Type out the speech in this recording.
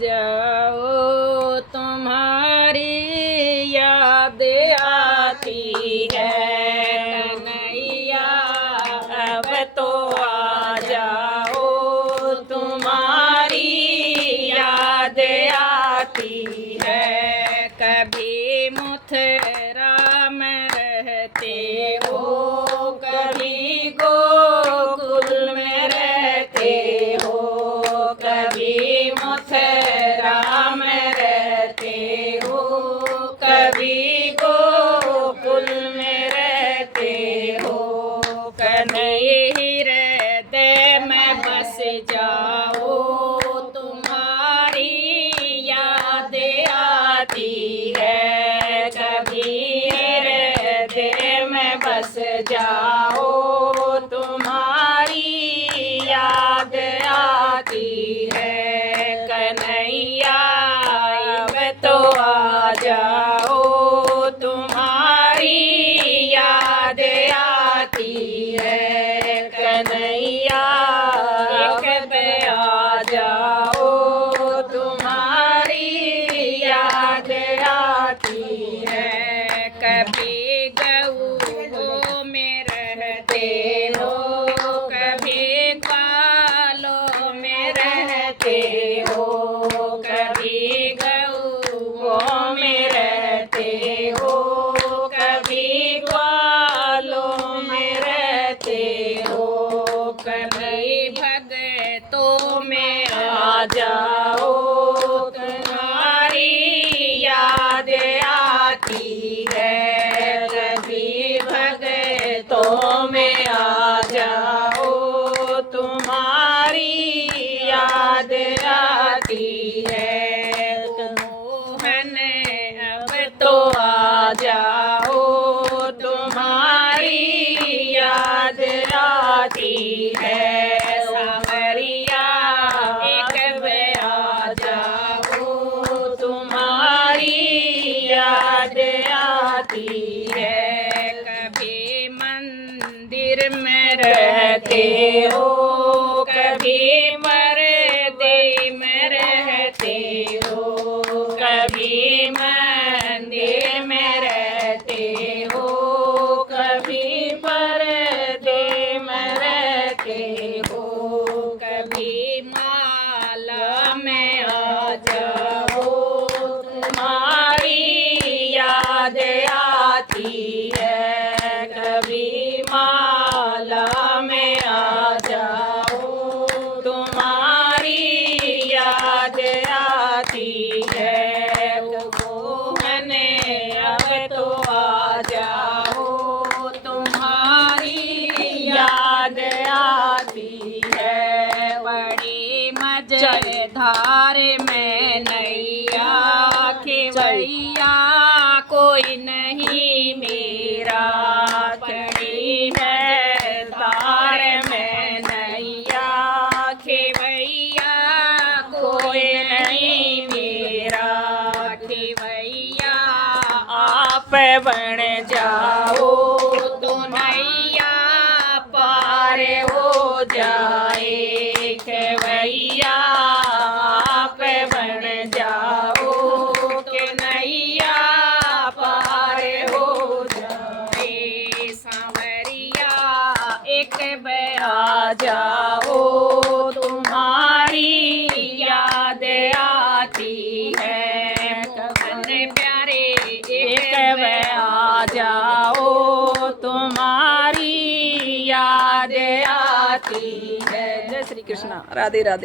जाओ तुम्हारी याद आती है कन्हैया अब तो आ जाओ तुम्हारी याद आती है। कभी मथुरा में रहते हो कभी गोकुल में रहते हो कभी मथुरा में रहते हो कभी गोकुल में रहते हो। कन्हैया हृदय में बस जाओ तुम्हारी याद आती है कभी हृदय में बस जाओ तुम्हारी याद आती है। कन्हैया अब तो आ जाओ तुम्हारी याद आती है कन्हैया अब आ जाओ तुम्हारी याद आती है। कभी गऊ में रहते हो कभी ग्वालों में रहते हो कभी गऊ में रहते हो कभी ग्वालों में रहते हो। कभी भगतों में आ जाओ तुम्हारी याद आती है कभी भगतों में आ जाओ तुम्हारी याद आती है। मोहन अब तो आ जाओ तुम्हारी याद आती है। सांवरिया एक बार आ जाओ तुम्हारी याद आती है। कभी मंदिर में रहते हो कभी मरदे में रहते हो कभी मंदिर में रहते हो कभी पर्दे में रहते हो कभी माला में आ जाओ तुम्हारी याद आती है कभी माला में आ जाओ तुम्हारी याद आती है। मोहन अब तो आ जाओ तुम्हारी याद आती है। बड़ी मजेदार में नैया खेवैया कोई नहीं मेरा बड़ी मजेदार में नैया खेवैया कोई नहीं मेरा। खेवैया आप बन जाओ तो नैया पार हो जाए खेवैया आप बन जाओ कि नैया पार हो जाए। सांवरिया एक बार आ जाओ तुम्हारी याद आती है। प्यारे एक बार आ जाओ तुम्हारी याद आती है। जय श्री कृष्णा। राधे राधे।